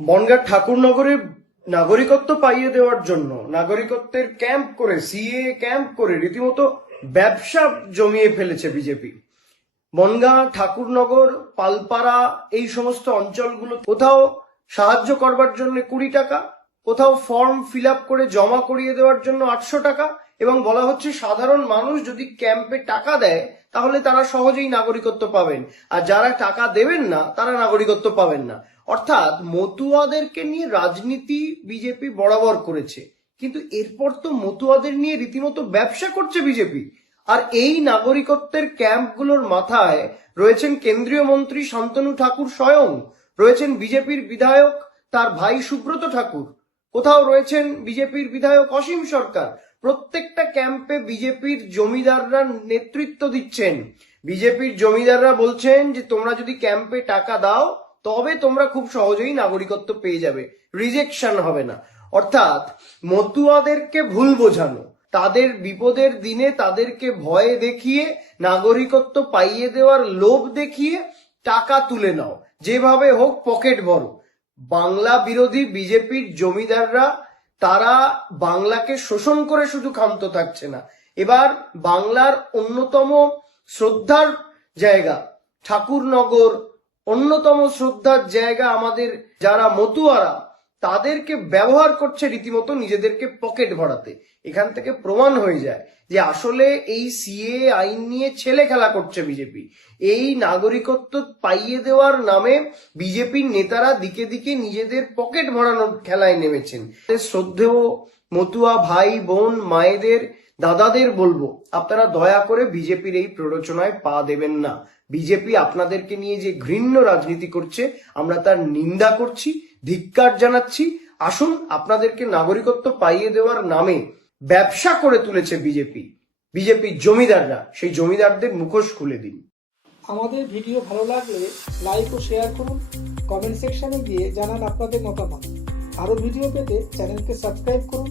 বনগাঁ ঠাকুরনগরে নাগরিকত্ব পাইয়ে দেওয়ার জন্য নাগরিকত্বের ক্যাম্প করে সিএ ক্যাম্প করে রীতিমতো ব্যবসা জমিয়ে ফেলেছে বিজেপি। বনগাঁ, ঠাকুরনগর, পালপাড়া এই সমস্ত অঞ্চলগুলো কোথাও সাহায্য করবার জন্য কুড়ি টাকা, কোথাও ফর্ম ফিল করে জমা করিয়ে দেওয়ার জন্য আটশো টাকা এবং বলা হচ্ছে সাধারণ মানুষ যদি ক্যাম্পে টাকা দেয়, তাহলে তারা সহজেই নাগরিকত্ব পাবেন। আর যারা টাকা দেবেন না, তারা নাগরিকত্ব পাবেন না। অর্থাৎ মতুয়াদেরকে নিয়ে রাজনীতি বিজেপি বরাবর করেছে, কিন্তু এরপর তো মতুয়াদের নিয়ে রীতিমতো ব্যবসা করছে বিজেপি আর এই নাগরিকত্বের ক্যাম্পগুলোর মাথায় রয়েছেন কেন্দ্রীয় মন্ত্রী শান্তনু ঠাকুর স্বয়ং, রয়েছেন বিজেপির বিধায়ক তার ভাই সুব্রত ঠাকুর, কোথাও রয়েছেন বিজেপির বিধায়ক অসীম সরকার। প্রত্যেকটা ক্যাম্পে বিজেপির জমিদাররা নেতৃত্ব দিচ্ছেন। বিজেপির জমিদাররা বলছেন যে তোমরা যদি ক্যাম্পে টাকা দাও তবে তোমরা খুব সহজেই নাগরিকত্ব পেয়ে যাবে। রিজেকশন হবে না। অর্থাৎ, মতুয়াদেরকে ভুল বোঝানো, তাদের বিপদের দিনে তাদেরকে ভয়ে দেখিয়ে, নাগরিকত্ব পাইয়ে দেওয়ার লোভ দেখিয়ে টাকা তুলে নাও। যেভাবে হোক পকেট ভরো। বাংলা বিরোধী বিজেপির জমিদাররা, তারা বাংলাকে শোষণ করে শুধু ক্ষান্ত থাকছে না। এবার বাংলার অন্যতম শ্রদ্ধার জায়গা, ঠাকুরনগর অন্যতম শ্রদ্ধার জায়গা আমাদের যারা মতুয়ারা, তাদেরকে ব্যবহার করছে রীতিমতো নিজেদেরকে পকেট ভরাতে। এখান থেকে প্রমাণ হয়ে যায় যে আসলে এই সিএ আইন নিয়ে ছেলে খেলা করছে বিজেপি। এই নাগরিকত্ব পাইয়ে দেওয়ার নামে বিজেপির নেতারা দিকে দিকে নিজেদের পকেট ভরানোর খেলায় নেমেছেন। শ্রদ্ধেয় মতুয়া ভাই বোন মায়েদের দাদাদের বলব, আপনারা দয়া করে বিজেপির এই প্ররোচনায় পা দেবেন না। বিজেপি আপনাদেরকে নিয়ে যে ঘৃণ্য রাজনীতি করছে, আমরা তার নিন্দা করছি, ধিক্কার জানাচ্ছি। আসুন, আপনাদেরকে নাগরিকত্ব পাইয়ে দেওয়ার নামে ব্যবসা করে তুলেছে বিজেপি। বিজেপির জমিদাররা, সেই জমিদারদের মুখোশ খুলে দিন। আমাদের ভিডিও ভালো লাগলে লাইক ও শেয়ার করুন। কমেন্ট সেকশনে গিয়ে জানান আপনাদের মতামত। আরও ভিডিও পেতে চ্যানেলকে সাবস্ক্রাইব করুন।